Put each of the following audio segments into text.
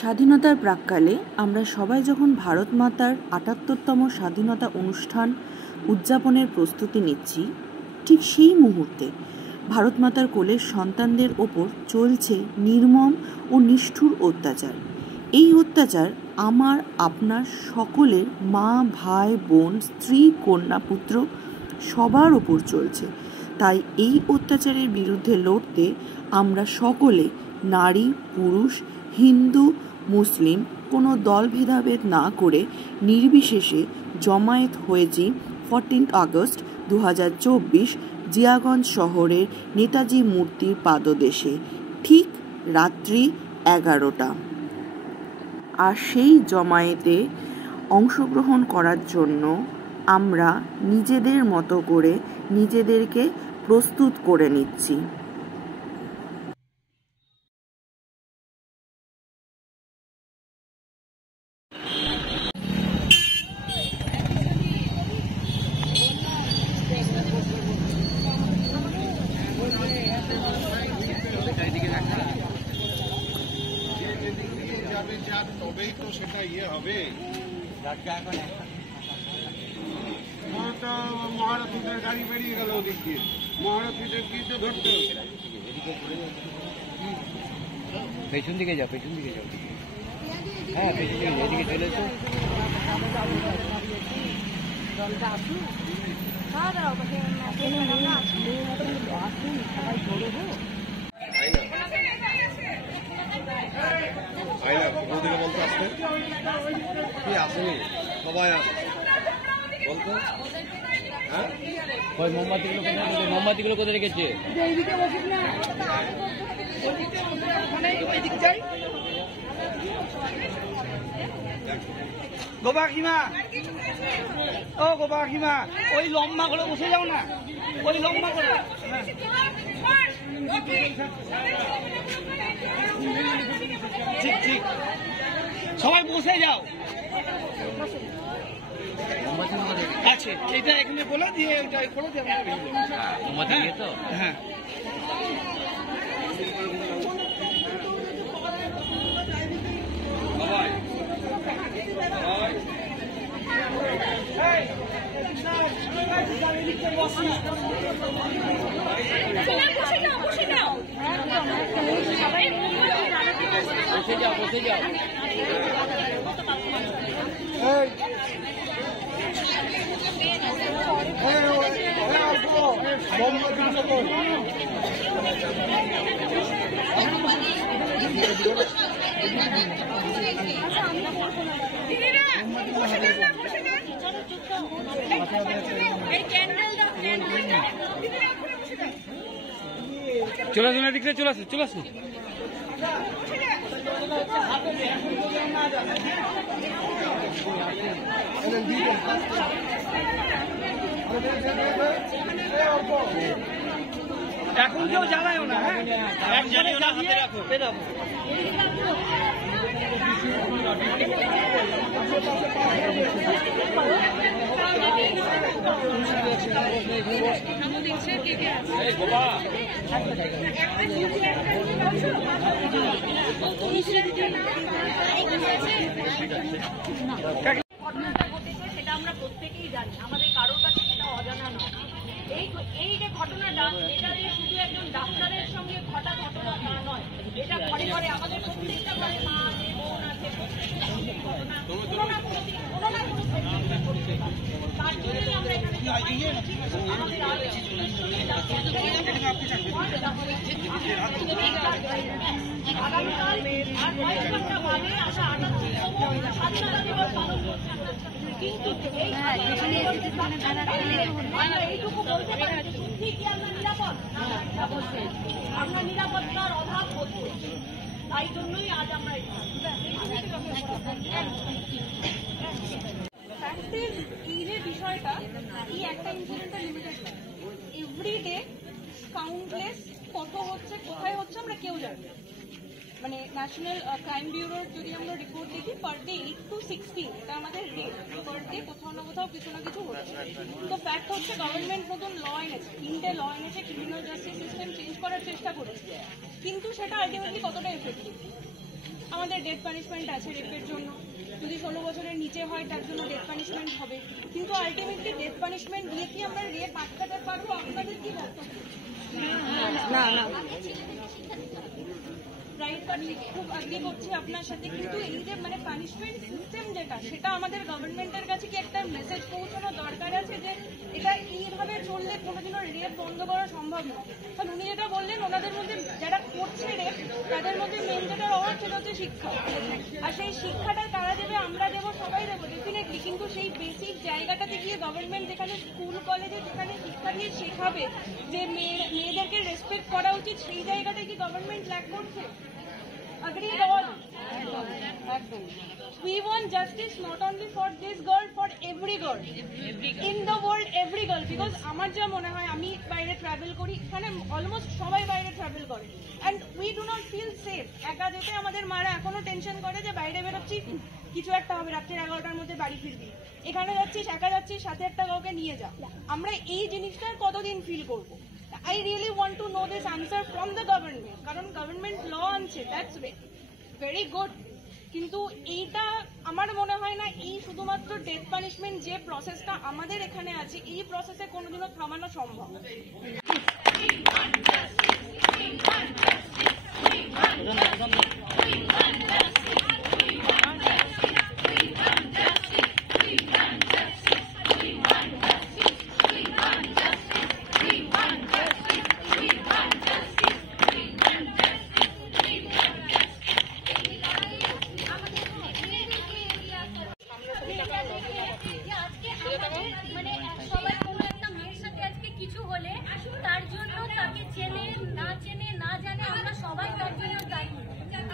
স্বাধীনতার প্রাক্কালে আমরা সবাই যখন ভারত মাতার ৭৮তম স্বাধীনতা অনুষ্ঠান উদযাপনের প্রস্তুতি নিচ্ছি, ঠিক সেই মুহূর্তে ভারত মাতার কোলের সন্তানদের ওপর চলছে নির্মম ও নিষ্ঠুর অত্যাচার। এই অত্যাচার আমার, আপনার সকলের মা, ভাই, বোন, স্ত্রী, কন্যা, পুত্র সবার ওপর চলছে। তাই এই অত্যাচারের বিরুদ্ধে লড়তে আমরা সকলে, নারী, পুরুষ, হিন্দু, মুসলিম কোনো দল ভেদাভেদ না করে নির্বিশেষে জমায়েত হয়েছি 14 আগস্ট 2024 জিয়াগঞ্জ শহরের নেতাজি মূর্তির পাদদেশে, ঠিক রাত্রি 11টা। আর সেই জমায়েতে অংশগ্রহণ করার জন্য আমরা নিজেদের মতো করে নিজেদেরকে প্রস্তুত করে নিচ্ছি। তবেই তো সেটা হবে। মহারথীদের গাড়ি বেরিয়ে গেল ওদিক দিয়ে, মহারথীদের কি তো ধরতে হবে। পেছন দিকে যাও, পেছন দিকে যাও। হ্যাঁ, পেছন দিকে এদিকে চলে এসো। ওদিকে বলতে আসতে কি আসেনি, সবাই আসে বলতো। হ্যাঁ, ওই মোমবাতিগুলো কোথায় রেখেছে? গোপাকিমা, ও গোপাকিমা, ওই লম্বা করে বসে যাও না, ওই লম্বা করে। ঠিক ঠিক, সবাই বসে যাও। আছে এটা এখানে বলে দিয়ে করে দিয়ে তো। হ্যাঁ, বসে যাও। চলে আসুন, এদিকে চলে আসুন, চলে আসুন। এখন কেউ জ্বালায়ও না, একজনে জ্বালিয়ে বেরাবো। সেটা আমরা প্রত্যেকেই জানি, আমাদের কারোর কাছে সেটা অজানা নয়। এই যে ঘটনাটা, এটা যে শুধু একজন ডাক্তারের সঙ্গে ঘটা ঘটনা তা নয়, এটা ঘরে ঘরে আমাদের প্রত্যেকটা ঘরে মা আছে, বোন আছে, প্রত্যেকটা ঘটনা কোনো না কোনো তার জন্যই আমরা এখানে আমাদের আগামীকাল আর কয়েক ঘন্টা বাদে আমরা ৭৮তম স্বাধীনতা দিবস পালন করছি। কিন্তু আমরা এইটুকু বলতে পারি, সত্যি কি আমরা নিরাপদ? আমরা নিরাপত্তার অভাব বোধ করছি, তাই জন্যই আজ আমরা এই যে বিষয়টা, এই একটা ইনসিডেন্টের লিমিটেড না, এভরিডে কাউন্টলেস কত হচ্ছে, কোথায় হচ্ছে আমরা কেউ জানি না। মানে ন্যাশনাল ক্রাইম ব্যুরোর যদি আমরা রিপোর্ট দেখি, পার ডে 8 to 16 এটা আমাদের রেট, পার ডে কোথাও না কোথাও কিছু না কিছু হচ্ছে। তো ফ্যাক্ট হচ্ছে গভর্নমেন্ট নতুন ল এনেছে, 3টে ল এনেছে, ক্রিমিনাল জাস্টিস সিস্টেম চেঞ্জ করার চেষ্টা করেছে, কিন্তু সেটা আলটিমেটলি কতটা এফেক্টিভ আমাদের ডেথ পানিশমেন্ট আছে রেপের জন্য, যদি 16 বছরের নিচে হয় তার জন্য ডেথ পানিশমেন্ট হবে, কিন্তু আলটিমেটলি ডেথ পানিশমেন্ট দিয়ে কি আমরা রেপ আটকাতে পারবো? আপনাদের কি বক্তব্য? না না রাইট, বাট খুব আগ্রী করছি আপনার সাথে, কিন্তু এই যে মানে পানিশমেন্ট সিস্টেম যেটা, সেটা আমাদের গভর্নমেন্টের কাছে কি একটা মেসেজ পৌঁছানো দরকার আছে যে এটা এইভাবে চললে কোনোদিনও রেপ বন্ধ করা সম্ভব নয়। কারণ উনি যেটা বললেন, ওনাদের মধ্যে যারা করছে রেপ তাদের মধ্যে মেন যেটা অভাব সেটা হচ্ছে শিক্ষা, আর সেই শিক্ষাটা কারা দেবে? আমরা দেবো, সবাই দেবো ডেফিনেটলি, কিন্তু সেই বেসিক জায়গাটাতে গিয়ে গভর্নমেন্ট যেখানে স্কুল কলেজে যেখানে শিক্ষা দিয়ে শেখাবে যে মেয়েদেরকে রেসপেক্ট করা উচিত, সেই জায়গাটায় কি গভর্নমেন্ট ল্যাক করছে? Agreed all? We want justice not only for this girl, for every girl in the world, every girl. Because আমার যা মনে হয়, আমি বাইরে ট্রাভেল করি, এখানে অলমোস্ট সবাই বাইরে ট্রাভেল করে, and we do not feel safe. একা যেতে আমাদের মারা এখনো টেনশন করে যে বাইরে বেরোচ্ছি কিছু একটা হবে, রাত্রি 11টার মধ্যে বাড়ি ফিরবি, এখানে যাচ্ছিস একা যাচ্ছিস, সাথে একটা কাউকে নিয়ে যা। আমরা এই জিনিসটা কতদিন ফিল করবো? I really want to know this answer from the government, কারণ গভর্নমেন্ট ল আনছে, দ্যাটস ভেরি গুড, কিন্তু এইটা আমার মনে হয় না এই শুধুমাত্র ডেথ পানিশমেন্ট যে প্রসেসটা আমাদের এখানে আছে, এই প্রসেসে কোনোদিনও থামানো সম্ভব। মানে সবাই কোনো একটা মেয়ের সাথে আজকে কিছু হলে তার জন্য তাকে চেনে না জানে আমরা সবাই তার জন্য দায়ী।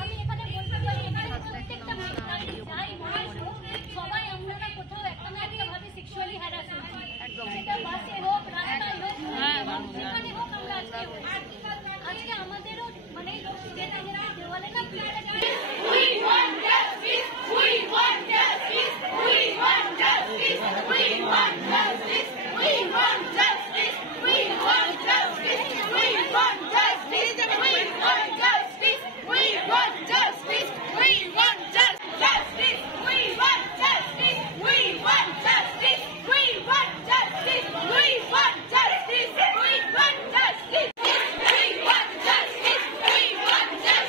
আমি এখানে বলতে পারি, এখানে প্রত্যেকটা মেয়ে যাই মানুষ হোক, সবাই আমরা না কোথাও একটা না একটা ভাবে সেক্সুয়ালি হ্যারাস হচ্ছি, সেটা বাসে হোক, রাস্তায় হোক, যেখানে হোক, আমরা আজকে আমাদেরও মানে যেটা দেওয়ালে না We want justice, we want justice, we want justice, we want justice, we want justice, we want justice, we want justice, we want justice, we want justice, we want justice, we want justice, we want justice, we want justice, we want justice, we want justice.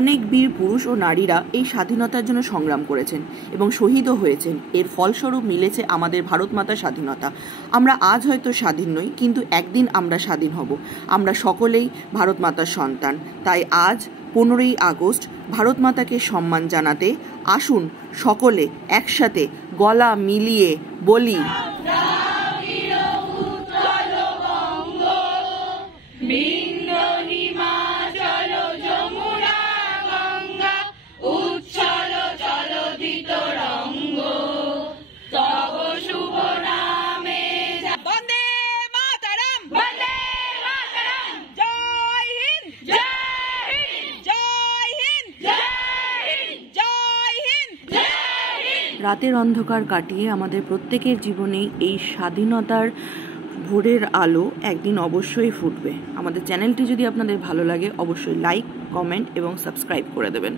অনেক বীর পুরুষ ও নারীরা এই স্বাধীনতার জন্য সংগ্রাম করেছেন এবং শহীদও হয়েছেন। এর ফলস্বরূপ মিলেছে আমাদের ভারত মাতার স্বাধীনতা। আমরা আজ হয়তো স্বাধীন নই, কিন্তু একদিন আমরা স্বাধীন হব। আমরা সকলেই ভারত মাতার সন্তান। তাই আজ 15ই আগস্ট ভারত মাতাকে সম্মান জানাতে আসুন সকলে একসাথে গলা মিলিয়ে বলি, রাতের অন্ধকার কাটিয়ে আমাদের প্রত্যেকের জীবনে এই স্বাধীনতার ভোরের আলো একদিন অবশ্যই ফুটবে। আমাদের চ্যানেলটি যদি আপনাদের ভালো লাগে অবশ্যই লাইক, কমেন্ট এবং সাবস্ক্রাইব করে দেবেন।